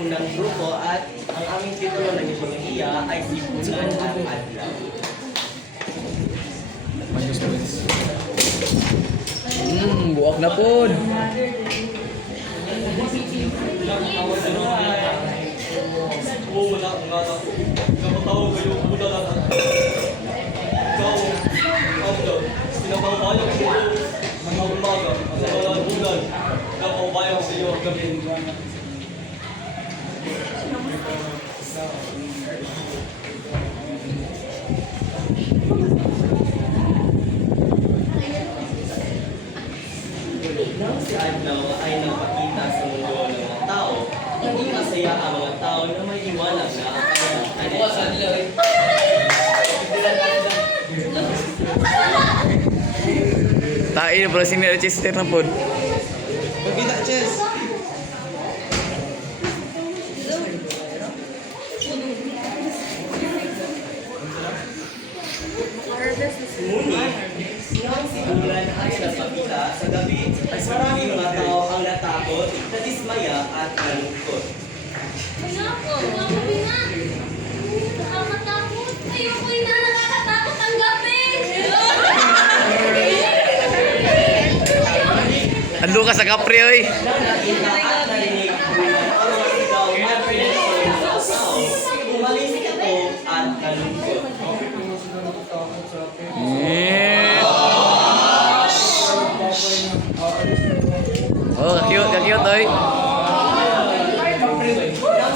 unang grupo at ang aming titulo ng mitolohiya ay Sibulan at Adlaw. Buwak na pod. Nang si Adlaw ay nagpakita sa mundo ng mga tao, naging masaya ang mga tao na may liwanag na ang kanilang Tain pala si Mary Chester na pod. Pagkita, Chess! Ngunit, nang si Bulan ay nagpakita sa gabi, ay maraming mga tao ang natakot, nadismaya at nalungkot. Ayoko, grabe na. Nakakatakot. Ayoko na, nakakatakot ang gabi. Ando ka sa kapre oy. Nang nakita at narinig Bulan ang mga sigaw at pinagsasabi ng mga tao, umalis ito at nalungkot. Oh, ka-cute oy. Nang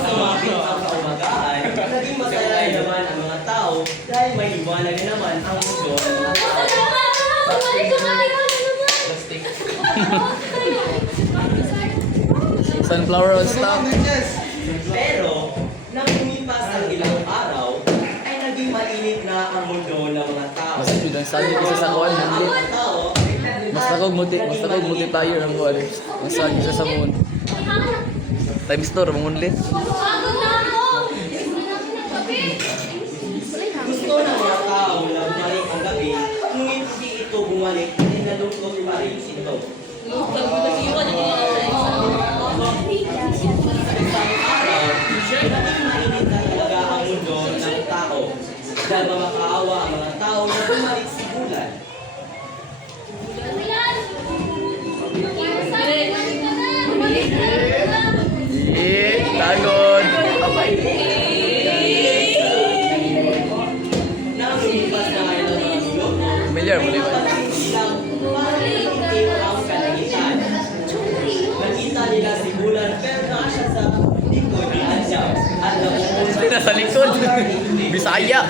sumapit ang kaumagahan, naging masaya naman ang mga tao dahil may liwanag na naman ang mundo ng mga tao. Bumalik ka kayo. Sunflower on stock. Pero, nang lumipas ang ilang araw, ay naging mainit na ang mundo ng mga tao. Mas bidang sali isa sa kuan. Ang mga tao Basta kog multiplier ang kuan. Mas sali isa sa moon. Times 2 mangun ulit. Pagod na ako. gusto ng mga tao na bumalik ang gabi, ngunit hindi ito bumalik ay nalungkot pa rin ito. Araw, naging mainit na talaga ang mundo ng tao. Dahil makakaawa ang mga tao na bumalik si Bulan. Tagod. Nang lumipas na ngayon ng mga minuto, Familiar mo liwan. bilang parang ang kalangitan. Nakita nila si Bulan pero nasa sa likod ni Adlaw at napupunta Sila sa likod. Bisaya.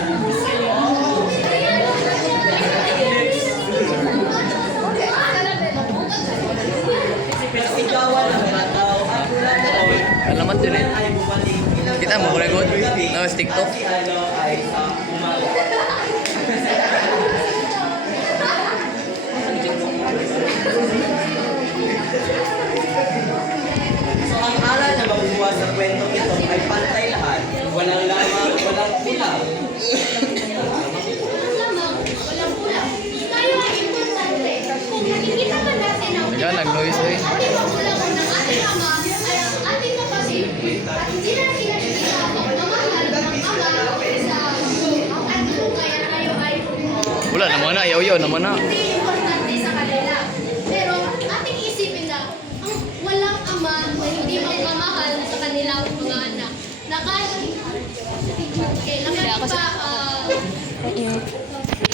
Pinasigawan ng mga tao at mula noon, Alamat yun eh. ay bumalik. Kita mo, kuregot? No, sa TikTok. At si Adlaw ay sa umaga. So ang aral na makukuha sa kwentong ito ay pantay lahat, walang lamang, walang kulang. Walang kulang. Tayo ay importante. Kung nakikita man natin ang Nagka, nag-noise eh. ating magulang ng ating ama ay ang ating kapatid. At hindi natin nakikita ang pagmamahal ng ama sa ang ating kaya tayo ay Wala naman na, yaw-yaw naman na. hindi